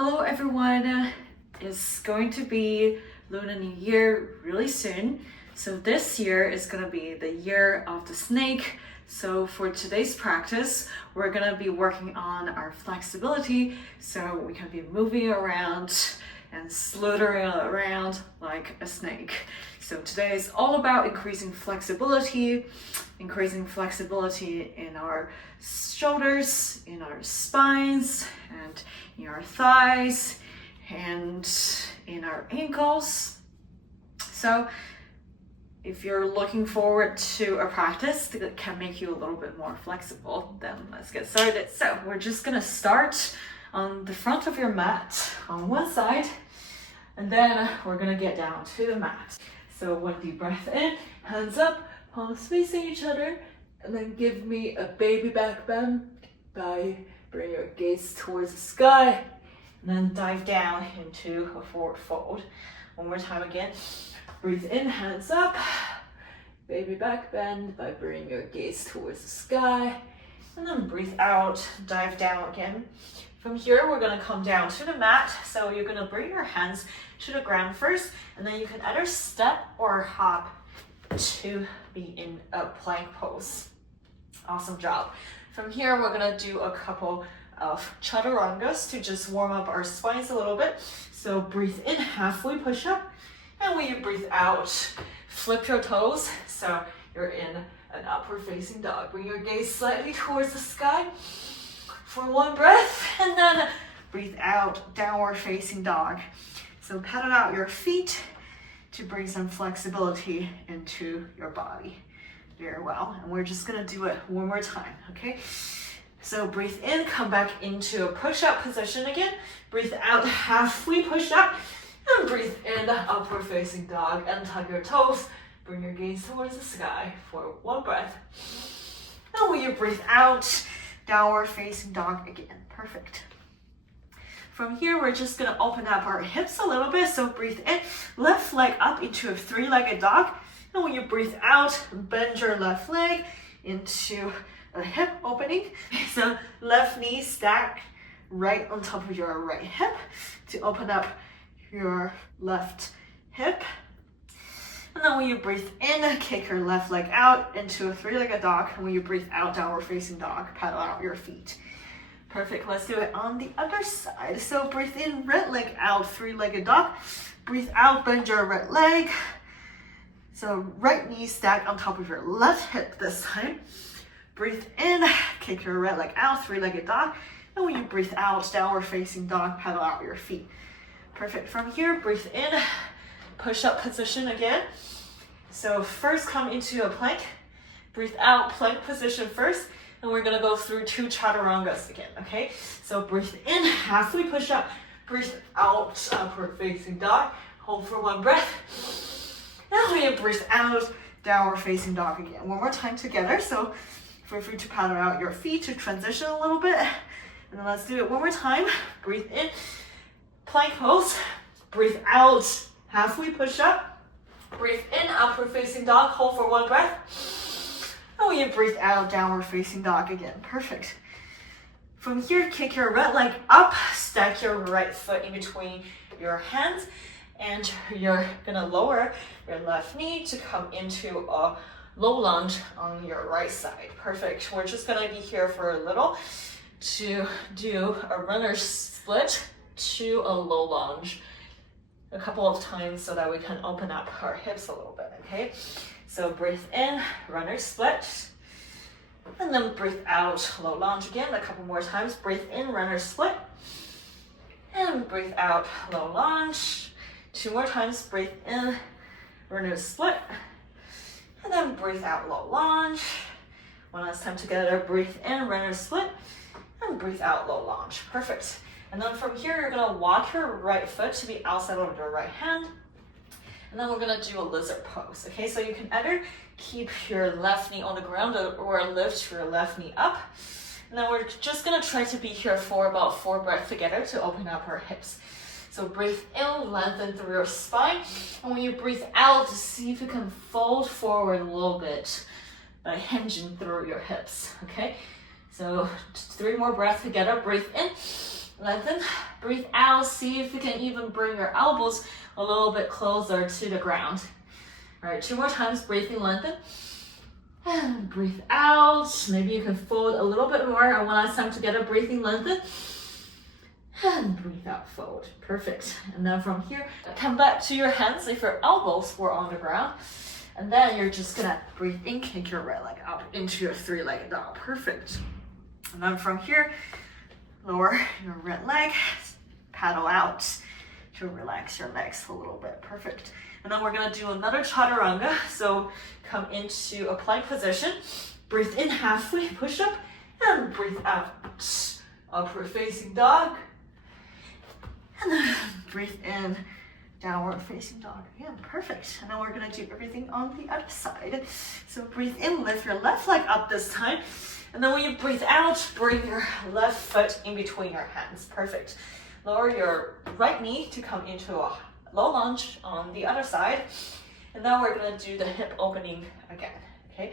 Hello everyone, it's going to be Lunar New Year really soon. So this year is going to be the year of the snake. So for today's practice, we're going to be working on our flexibility so we can be moving around and slithering around like a snake. So today is all about increasing flexibility in our shoulders, in our spines, and in our thighs, and in our ankles. So if you're looking forward to a practice that can make you a little bit more flexible, then let's get started. So we're just gonna start on the front of your mat on one side, and then we're gonna get down to the mat. So one deep breath in, hands up, palms facing each other, and then give me a baby back bend by bringing your gaze towards the sky, and then dive down into a forward fold. One more time again. Breathe in, hands up, baby back bend by bringing your gaze towards the sky, and then breathe out, dive down again. From here, we're gonna come down to the mat. So you're gonna bring your hands to the ground first, and then you can either step or hop to be in a plank pose. Awesome job. From here, we're gonna do a couple of chaturangas to just warm up our spines a little bit. So breathe in, halfway push up, and when you breathe out, flip your toes. So you're in an upward facing dog. Bring your gaze slightly towards the sky for one breath, and then breathe out, downward facing dog. So pedal out your feet to bring some flexibility into your body. Very well. And we're just gonna do it one more time, okay? So breathe in, come back into a push-up position again. Breathe out, halfway push up, and breathe in, upward facing dog, and tuck your toes. Bring your gaze towards the sky for one breath. And when you breathe out, downward facing dog again. Perfect. From here, we're just gonna open up our hips a little bit. So breathe in, left leg up into a three-legged dog. And when you breathe out, bend your left leg into a hip opening. So left knee stack right on top of your right hip to open up your left hip. And then when you breathe in, kick your left leg out into a three-legged dog. And when you breathe out, downward facing dog, paddle out your feet. Perfect, let's do it on the other side. So breathe in, right leg out, three-legged dog. Breathe out, bend your right leg. So right knee stacked on top of your left hip this time. Breathe in, kick your right leg out, three-legged dog. And when you breathe out, downward facing dog, paddle out your feet. Perfect, from here, breathe in, push-up position again. So first come into a plank. Breathe out, plank position first. And we're gonna go through two chaturangas again, okay? So breathe in, halfway push up. Breathe out, upward facing dog. Hold for one breath. And when you breathe out, downward facing dog again. One more time together. So feel free to paddle out your feet to transition a little bit. And then let's do it one more time. Breathe in, plank pose. Breathe out, halfway push up. Breathe in, upward facing dog. Hold for one breath. And when you breathe out, downward facing dog again. Perfect. From here, kick your right leg up, stack your right foot in between your hands, and you're gonna lower your left knee to come into a low lunge on your right side. Perfect. We're just gonna be here for a little to do a runner split to a low lunge a couple of times so that we can open up our hips a little bit, okay? So breathe in, runner split, and then breathe out, low lunge again, a couple more times. Breathe in, runner split, and breathe out, low lunge. Two more times, breathe in, runner split, and then breathe out, low lunge. One last time together, breathe in, runner split, and breathe out, low lunge. Perfect. And then from here, you're gonna walk your right foot to the outside of your right hand. And then we're gonna do a lizard pose, okay? So you can either keep your left knee on the ground or lift your left knee up. And then we're just gonna try to be here for about 4 breaths together to open up our hips. So breathe in, lengthen through your spine. And when you breathe out, see if you can fold forward a little bit by hinging through your hips, okay? So 3 more breaths together. Breathe in, lengthen. Breathe out, see if you can even bring your elbows a little bit closer to the ground. All right, 2 more times, breathe in, lengthen. And breathe out. Maybe you can fold a little bit more. And one last time together, breathe in, lengthen. And breathe out, fold. Perfect. And then from here, come back to your hands if your elbows were on the ground. And then you're just gonna breathe in, kick your right leg up into your 3-legged dog. Perfect. And then from here, lower your right leg, paddle out to relax your legs a little bit. Perfect. And then we're gonna do another chaturanga. So come into a plank position, breathe in halfway, push up, and breathe out. Upward facing dog. And then breathe in, downward facing dog again. Perfect. And then we're gonna do everything on the other side. So breathe in, lift your left leg up this time. And then when you breathe out, bring your left foot in between your hands. Perfect. Lower your right knee to come into a low lunge on the other side. And then we're gonna do the hip opening again, okay?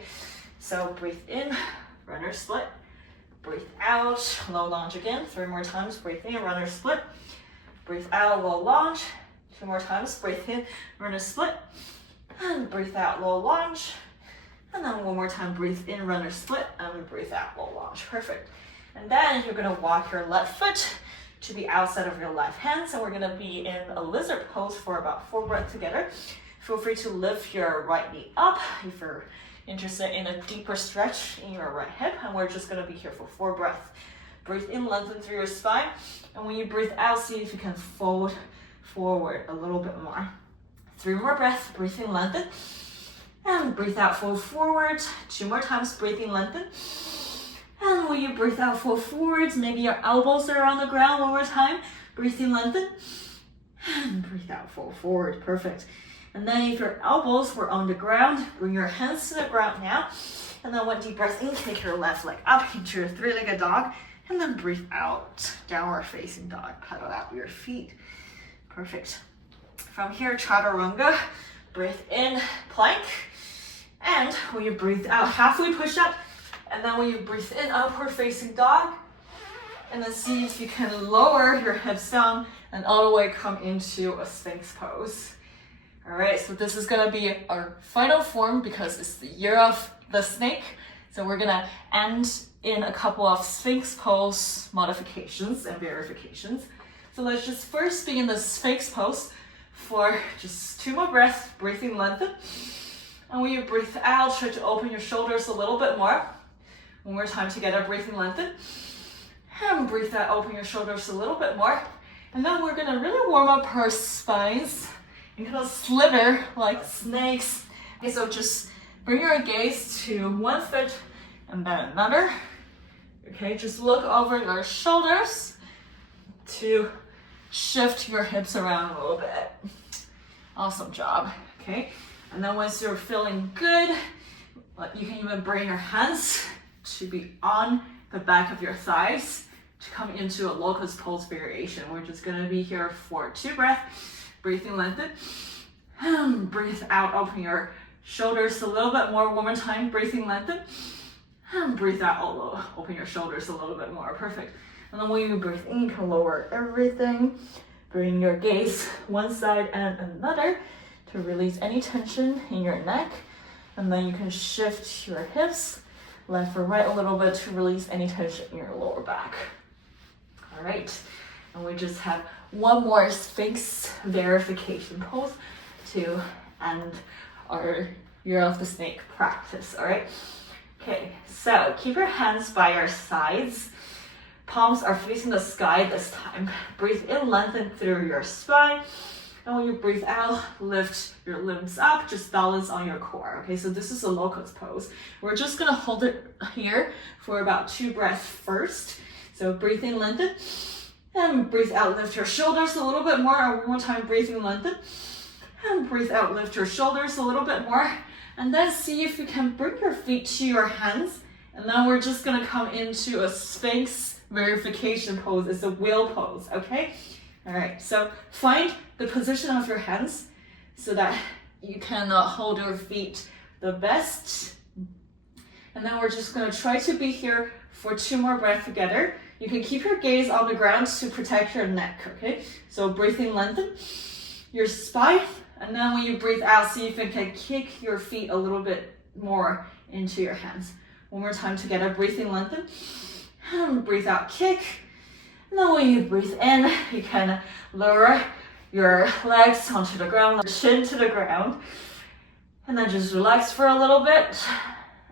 So breathe in, runner split. Breathe out, low lunge again. 3 more times, breathe in, runner split. Breathe out, low lunge. 2 more times, breathe in, runner split. And breathe out, low lunge. And then 1 more time, breathe in, runner split, and breathe out, low lunge. Perfect. And then you're gonna walk your left foot to the outside of your left hand. So we're gonna be in a lizard pose for about 4 breaths together. Feel free to lift your right knee up if you're interested in a deeper stretch in your right hip. And we're just gonna be here for 4 breaths. Breathe in, lengthen through your spine. And when you breathe out, see if you can fold forward a little bit more. 3 more breaths, breathe in, lengthen. And breathe out, fold forward. 2 more times, breathe in, lengthen. And when you breathe out, fold forwards, maybe your elbows are on the ground. 1 more time, breathe in, lengthen. And breathe out, fold forward, perfect. And then if your elbows were on the ground, bring your hands to the ground now. And then 1 deep breath in, kick your left leg up into your 3-legged dog. And then breathe out, downward facing dog. Paddle out your feet. Perfect. From here, chaturanga. Breathe in, plank. And when you breathe out, halfway push up. And then when you breathe in, upward facing dog. And then see if you can lower your hips down and all the way come into a Sphinx pose. All right, so this is gonna be our final form because it's the year of the snake. So we're gonna end in a couple of Sphinx pose modifications and verifications. So let's just first be in the Sphinx pose for just 2 more breaths, breathing, lengthen. And when you breathe out, try to open your shoulders a little bit more. 1 more time together, breathing, lengthen. And breathe out, open your shoulders a little bit more. And then we're gonna really warm up our spines and kind of slither like snakes. Okay, so just bring your gaze to 1 foot and then another. Okay, just look over your shoulders to shift your hips around a little bit. Awesome job, okay? And then once you're feeling good, you can even bring your hands to be on the back of your thighs to come into a locust pose variation. We're just gonna be here for 2 breaths. Breathing, lengthen. Breathe out, open your shoulders a little bit more. 1 more time, breathing, lengthen. Breathe out, open your shoulders a little bit more. Perfect. And then when you breathe in, you can lower everything. Bring your gaze 1 side and another to release any tension in your neck. And then you can shift your hips left or right a little bit to release any tension in your lower back. All right. And we just have 1 more Sphinx verification pose to end our Year of the Snake practice. All right. Okay, so keep your hands by your sides. Palms are facing the sky this time. Breathe in, lengthen through your spine. And when you breathe out, lift your limbs up, just balance on your core. Okay, so this is a locust pose. We're just gonna hold it here for about 2 breaths first. So breathe in, lengthen. And breathe out, lift your shoulders a little bit more. And 1 more time, breathe in, lengthen. And breathe out, lift your shoulders a little bit more. And then see if you can bring your feet to your hands. And then we're just gonna come into a Sphinx verification pose. It's a wheel pose, okay? All right, so find the position of your hands so that you can hold your feet the best. And then we're just gonna try to be here for 2 more breaths together. You can keep your gaze on the ground to protect your neck, okay? So breathing, lengthen your spine. And then when you breathe out, see if you can kick your feet a little bit more into your hands. One more time together, breathing, lengthen. And breathe out, kick. And then when you breathe in, you can lower your legs onto the ground, chin to the ground. And then just relax for a little bit.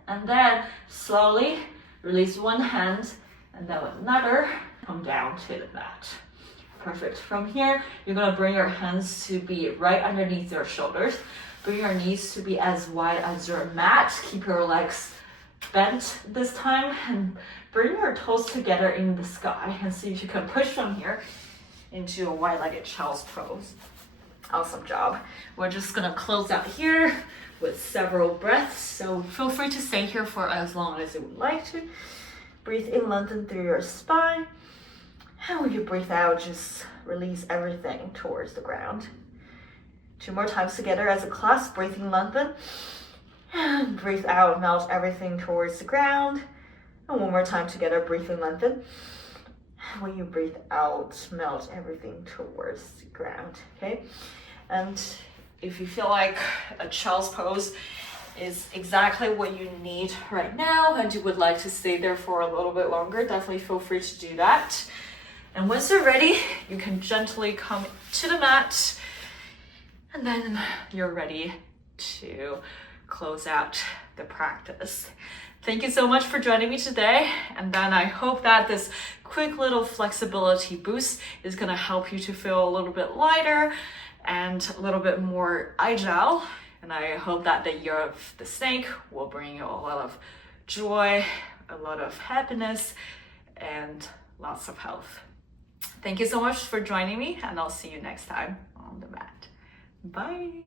And then slowly release one hand and then with another, come down to the mat. Perfect. From here, you're gonna bring your hands to be right underneath your shoulders. Bring your knees to be as wide as your mat. Keep your legs bent this time and bring your toes together in the sky and see if you can push them here into a wide-legged child's pose. Awesome job. We're just gonna close out here with several breaths. So feel free to stay here for as long as you would like to. Breathe in, lengthen through your spine. And when you breathe out, just release everything towards the ground. 2 more times together as a class. Breathing, lengthen. And breathe out, melt everything towards the ground. And 1 more time together, breathing, lengthen. When you breathe out, melt everything towards the ground, okay? And if you feel like a child's pose is exactly what you need right now and you would like to stay there for a little bit longer, definitely feel free to do that. And once you're ready, you can gently come to the mat and then you're ready to close out the practice. Thank you so much for joining me today. And then I hope that this quick little flexibility boost is gonna help you to feel a little bit lighter and a little bit more agile. And I hope that the year of the snake will bring you a lot of joy, a lot of happiness, and lots of health. Thank you so much for joining me, and I'll see you next time on the mat. Bye.